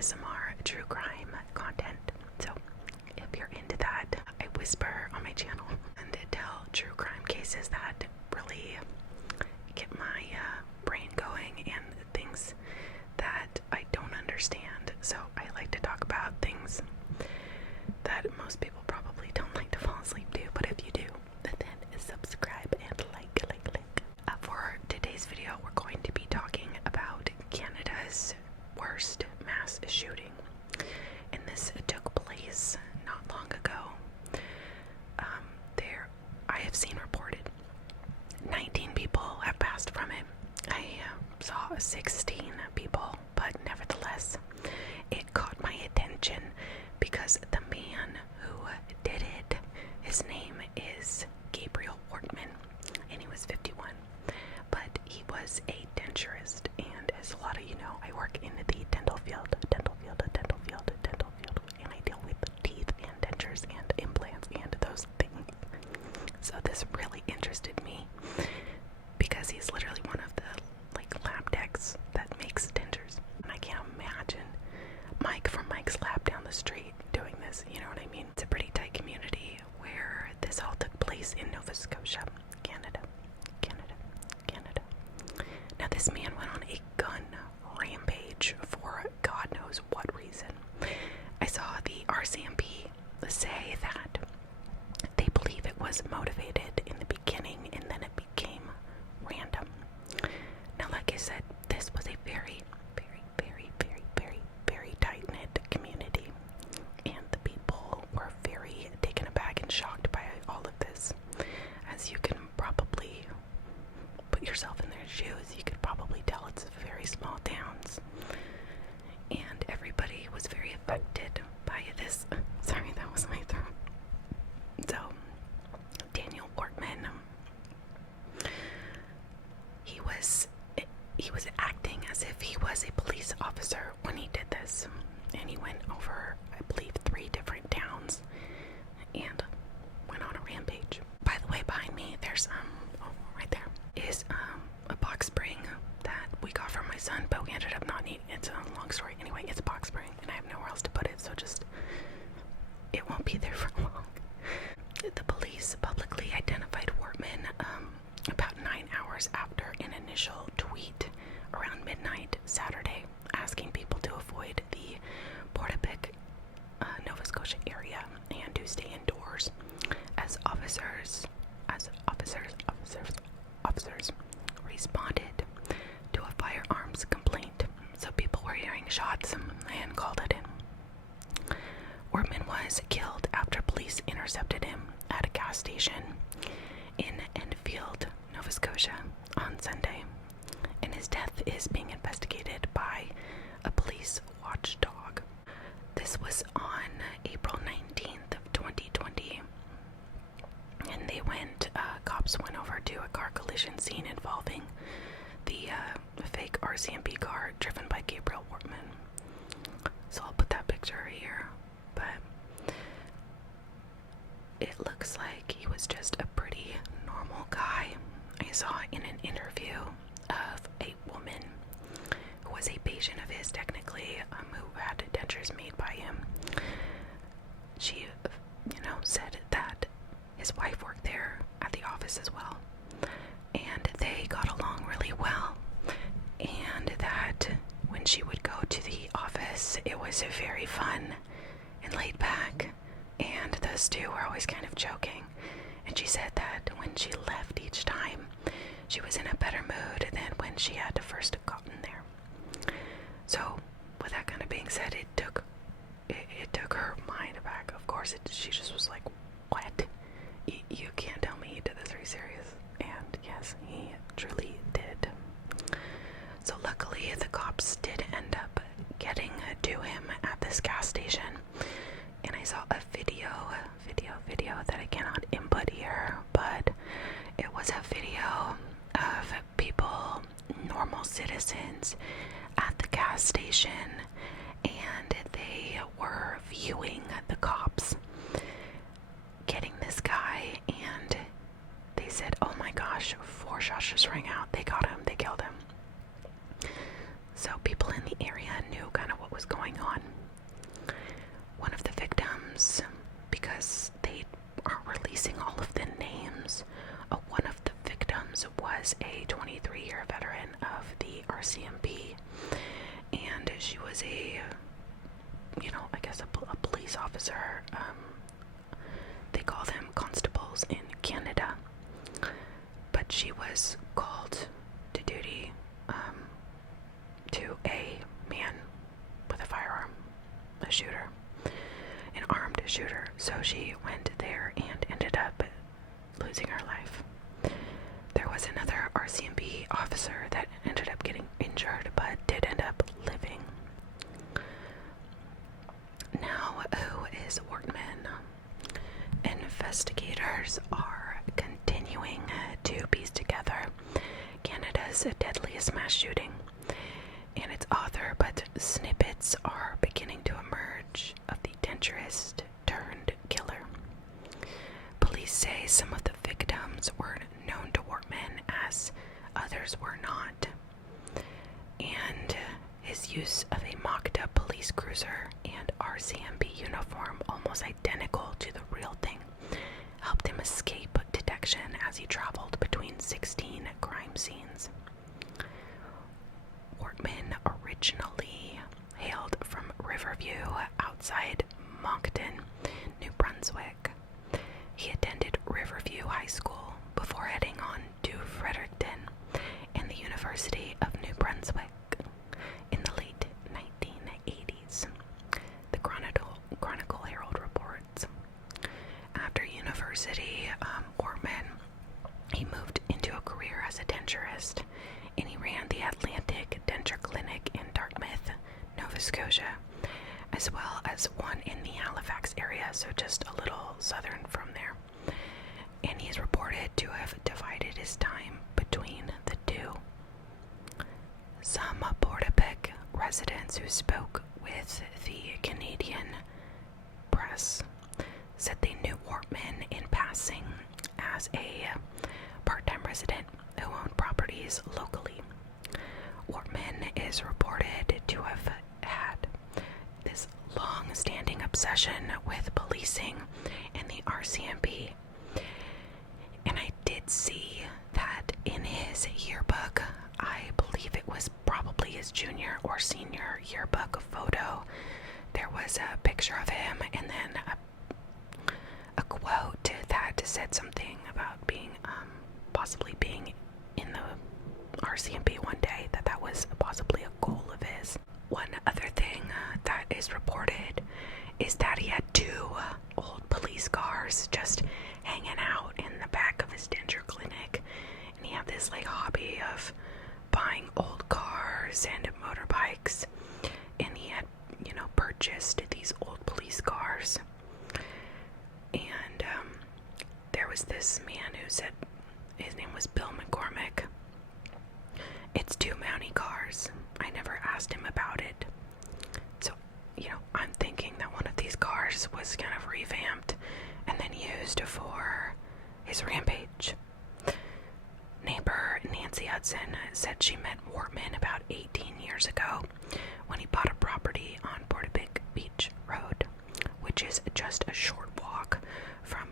ASMR true crime content. So if you're into that, I whisper on my channel and tell true crime cases that really get my brain going and things that I don't understand. So I like to talk about things that most people probably don't like to fall asleep to, but if you do, then subscribe and like. For today's video, we're going to be talking about Canada's worst mass shooting, and this took place not long ago. I have seen reported 19 people have passed from it. I saw 16 people, but nevertheless, it caught my attention because the man who did it, his name is Gabriel Wortman, and he was 51. But he was a denturist, and as a lot of you know, I work in the dental field, and I deal with teeth and dentures and implants and those things. So this really interested me because he's literally one of the lab techs that makes dentures, and I can't imagine Mike from Mike's Lab down the street doing this. You know what I mean? It's a pretty tight community where this all took place in Nova Scotia, Canada. Now this man went on a gun rampage for God knows what reason. I saw the RCMP say that they believe it was motivated in the beginning and then it became random. Now, like I said, this was a very tight-knit community, and the people were very taken aback and shocked by all of this. As you can probably put yourself in their shoes, you could probably tell it's very small towns, and everybody was very affected by this. Sorry, that was my throat. So, Daniel Wortman, he was acting as if he was a police officer when he did this, and he went over, I believe, 3 different towns and went on a rampage. By the way, behind me, there's right there is a box spring that we got from my son, but we ended up not needing it. It's a long story. Anyway, it's a box spring, and I have nowhere else to put it, so it won't be there for long. The police publicly identified Wortman about 9 hours after an initial tweet around midnight Saturday, asking people to avoid the Portapic, Nova Scotia area and to stay indoors, as officers responded to a firearms complaint. So people were hearing shots and called it in. Wortman was killed after police intercepted him at a gas station in Enfield, Nova Scotia on Sunday, and his death is being investigated by a police watchdog. This was on April 19th of 2020, and cops went over to a car collision scene involving the fake RCMP car driven by Gabriel Wortman. So I'll put that picture here, but it looks like he was just a pretty normal guy. I saw in an interview of a woman who was a patient of his, technically, who had dentures made by him. She, said that his wife worked there at the office as well, and they got along really well, and that when she would go to the office, it was very fun and laid back, and those two were always kind of joking. And she said that when she left each time, she was in a better mood than when she had first gotten there. So, with that kind of being said, it took her mind aback. Of course, she just was like, "What? You can't tell me he did this. Are you serious?" And yes, he truly did. So luckily, the cops did end up getting to him at this gas station, and I saw a video that I cannot input here, but it was a video of people, normal citizens, at the gas station, and they were viewing the cops getting this guy, and they said, "Oh my gosh, 4 shots just rang out. They got him. They killed him." So people in the area knew kind of what was going on. victims was a 23-year veteran of the RCMP, and she was I guess a police officer. They call them constables in Canada, but she was called to duty to a man with a firearm, a shooter, an armed shooter. So she went there and ended up losing her life. There was another RCMP officer that ended up getting injured but did end up living. Now, who is Wortman? Investigators are continuing to piece together Canada's deadliest mass shooting and its author, but snippets are beginning to emerge of the dangerous turned killer. Police say some of the victims were known to Wortman as others were not, and his use of a mocked-up police cruiser and RCMP uniform almost identical to the real thing helped him escape detection as he traveled between 16 crime scenes. Wortman originally hailed from Riverview outside Moncton, New Brunswick. He attended Riverview High School before heading on to Fredericton and the University of New Brunswick in the late 1980s, the Chronicle Herald reports. After university, Wortman, he moved into a career as a denturist, and he ran the Atlantic Denture Clinic in Dartmouth, Nova Scotia, as well as one in the Halifax area, so just a little southern from there. And he's reported to have divided his time between the two. Some Portapic residents who spoke with the Canadian press said they knew Wortman in passing as a part-time resident who owned properties locally. Wortman is reported to have had this long-standing obsession with policing and the RCMP. And I did see that in his yearbook. I believe it was probably his junior or senior yearbook photo. There was a picture of him and then a quote that said something about being possibly being in the RCMP one day, that was possibly a goal of his. One other thing that is reported is that he had two old police cars just hanging out in the back of his denture clinic, and he had this hobby of buying old cars and motorbikes, and he had purchased these old police cars. And there was this man who said his name was Bill McCormick. It's two Mountie cars. I never asked him about it. So, I'm thinking that one of these cars was kind of revamped and then used for his rampage. Neighbor Nancy Hudson said she met Wortman about 18 years ago when he bought a property on Portapic Beach Road, which is just a short walk from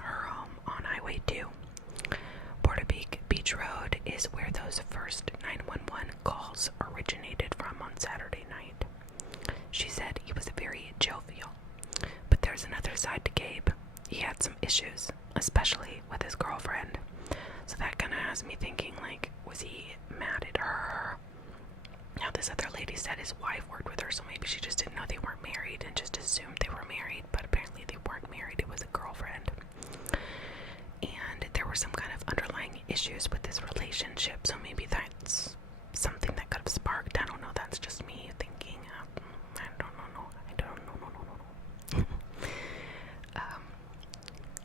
her home on Highway 2. Portapic Beach Road is where those first 911 calls originated from on Saturday night. She said he was very jovial, but there's another side to Gabe. He had some issues, especially with his girlfriend. So that kind of has me thinking, was he mad at her? Now, this other lady said his wife worked with her, so maybe she just didn't know they weren't married and just assumed they were married, but apparently they weren't married. It was a girlfriend. And there were some kind of underlying issues with this relationship, so maybe that's something that could have sparked. I don't know, that's just me thinking. I don't know.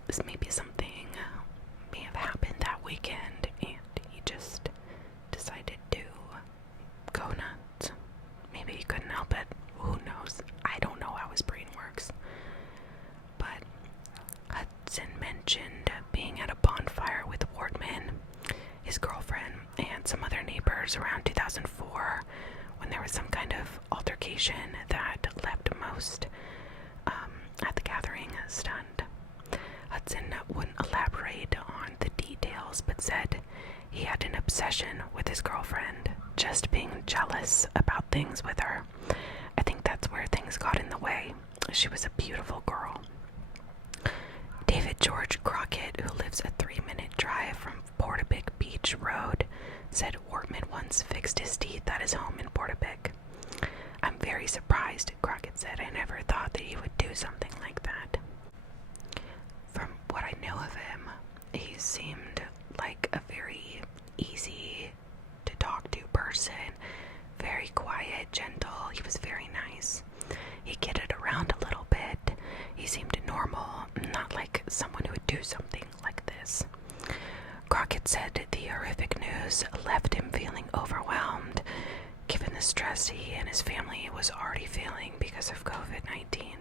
This may be something may have happened that weekend, and he just decided to go nuts. Maybe he couldn't help it. Who knows? I don't know how his brain works. But Hudson mentioned being at a bonfire with Wortman, his girlfriend, and some other neighbors around 2004 when there was some kind of altercation that left most at the gathering stunned. Hudson wouldn't elaborate on the details details, but said he had an obsession with his girlfriend, just being jealous about things with her. I think that's where things got in the way. She was a beautiful girl. David George Crockett, who lives a 3-minute drive from Portabic Beach Road, said Wortman once fixed his teeth at his home in Portabic. I'm very surprised, Crockett said. I never thought that he would do something like that. From what I know of him, he seemed like a very easy to talk to person, very quiet, gentle. He was very nice. He kidded around a little bit. He seemed normal, not like someone who would do something like this. Crockett said the horrific news left him feeling overwhelmed, given the stress he and his family was already feeling because of COVID-19.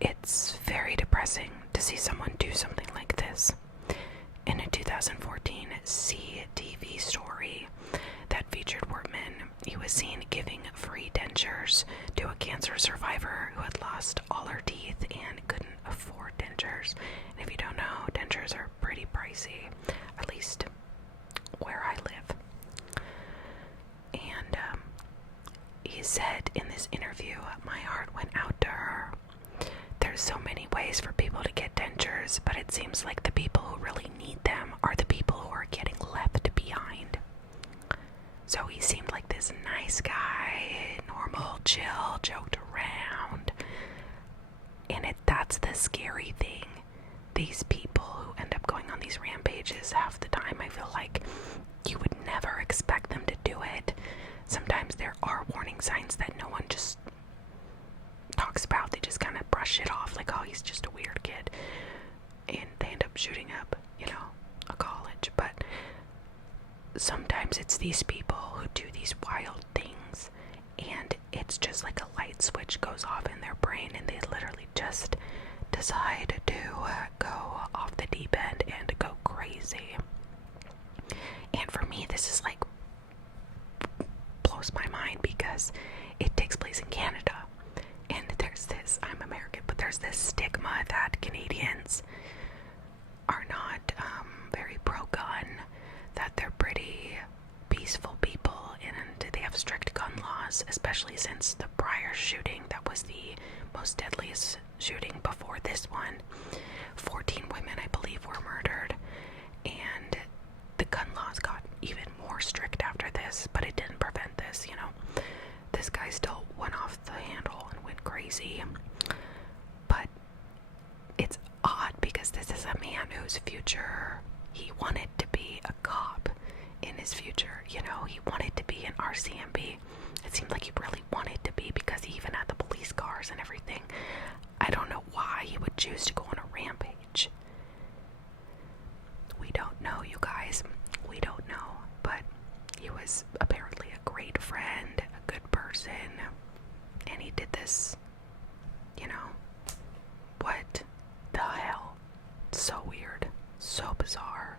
It's very depressing to see someone do something like this. In a 2014 CTV story that featured Wortman, he was seen giving free dentures to a cancer survivor who had lost all her teeth and couldn't afford dentures. And if you don't know, dentures are pretty pricey, at least where I live. And he said in this interview, my heart went out to her. There's so many ways for people to get dentures, but it seems like the people who really need them are the people who are getting left behind. So he seemed like this nice guy, normal, chill, joked around. And that's the scary thing. These people who end up going on these rampages, half the time I feel like you would never expect them to do it. Sometimes there are warning signs that no one just talks about. They just kind of brush it off like, oh, he's just a weird kid. And they end up shooting up, a college. But sometimes it's these people who do these wild things, and it's just like a light switch goes off in their brain, and they literally just decide to go off the deep end and go crazy. And for me, this is like blows my mind because it takes place in Canada. And there's this, I'm American, but there's this stigma that Canadians are not very pro-gun, that they're pretty peaceful people, and they have strict gun laws, especially since the prior shooting that was the most deadliest shooting before this one. 14 women, I believe, were murdered, and the gun laws got even more strict after this, but it didn't prevent this, This guy still went off the handle and went crazy. But it's odd because this is a man whose future, he wanted to be a cop in his future, he wanted to be an RCMP. It seemed like he really wanted to be because he even had the police cars and everything. I don't know why he would choose to go on a rampage. We don't know, you guys. We don't know. But he was apparently a great friend, a good person, and he did this, what the hell? So weird, so bizarre.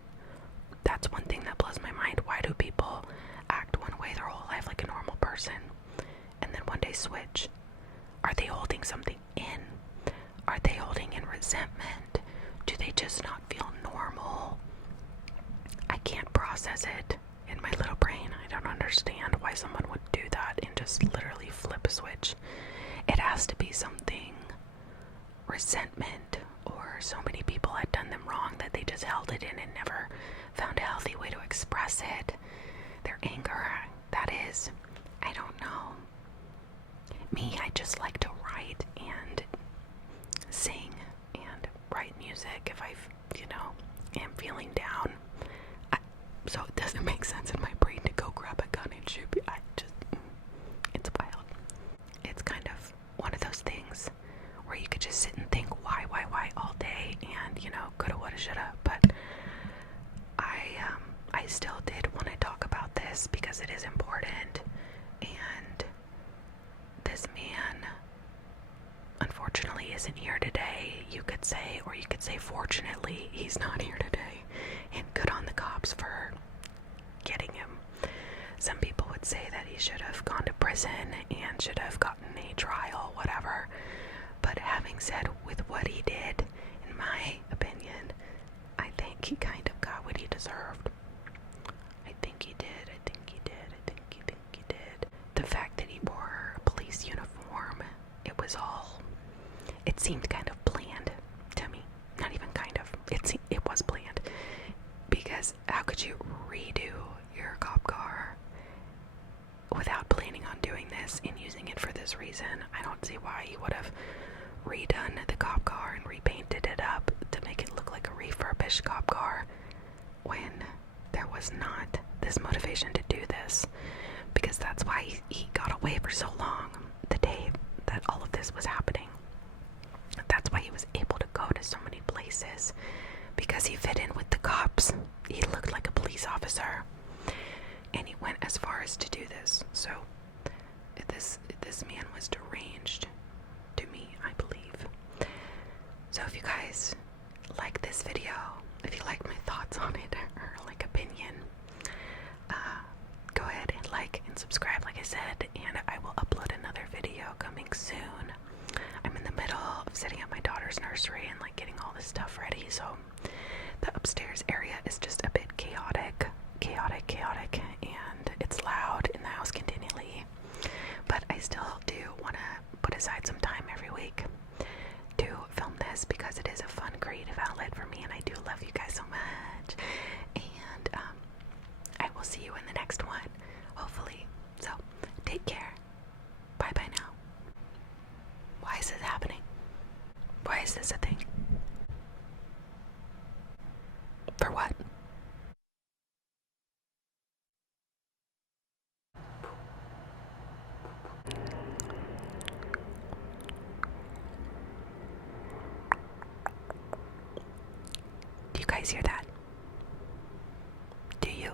That's one thing that blows my mind. Why do people act one way their whole life like a normal person, and then one day switch? Are they holding something in? Are they holding in resentment? Do they just not feel normal? I can't process it in my little brain. I don't understand why someone would do that and just literally flip a switch. It has to be something resentment, or so many people had done them wrong that they just held it in and never found a healthy way to express it. Their anger, that is. I don't know. Me, I just like to write and sing and write music if I, am feeling down. So it doesn't make sense in my brain to go grab a gun and shoot. It's wild. It's kind of one of those things where you could just sit and think why all day, and coulda, woulda, shoulda. But I still did want to talk about this because it is important, and this man unfortunately isn't here today, you could say, or you could say fortunately he's not here today, and good on the cops for getting him. Some people would say that he should have gone to prison and should have gotten a trial, whatever. But having said with what he did, in my opinion, I think he kind of got what he deserved. served. I think he did. I think he did. I think he did. The fact that he wore a police uniform, it seemed kind of planned to me. Not even kind of. It was planned. Because how could you redo your cop car without planning on doing this and using it for this reason? I don't see why you would have redone the cop car and repainted it up to make it look like a refurbished cop car when there was not this motivation to do this. Because that's why he got away for so long the day that all of this was happening. That's why he was able to go to so many places, because he fit in with the cops. He looked like a police officer, and he went as far as to do this. So this man was deranged to me, I believe. So if you guys like this video, if you like my thoughts on it or like opinion, go ahead and like and subscribe, like I said, and I will upload another video coming soon. I'm in the middle of setting up my daughter's nursery and like getting all this stuff ready, so the upstairs area is just a bit chaotic, and it's loud in the house continually. But I still do want to put aside some time every week to film this, because it is a fun creative outlet for me, and I do love you guys so much. And I will see you in the next one, hopefully. So take care. Bye bye now. Why is this happening? Why is this a thing? For what? Do you guys hear that? Do you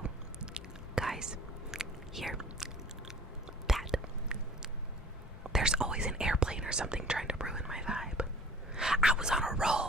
guys hear that? There's always an airplane or something trying to ruin my vibe. I was on a roll.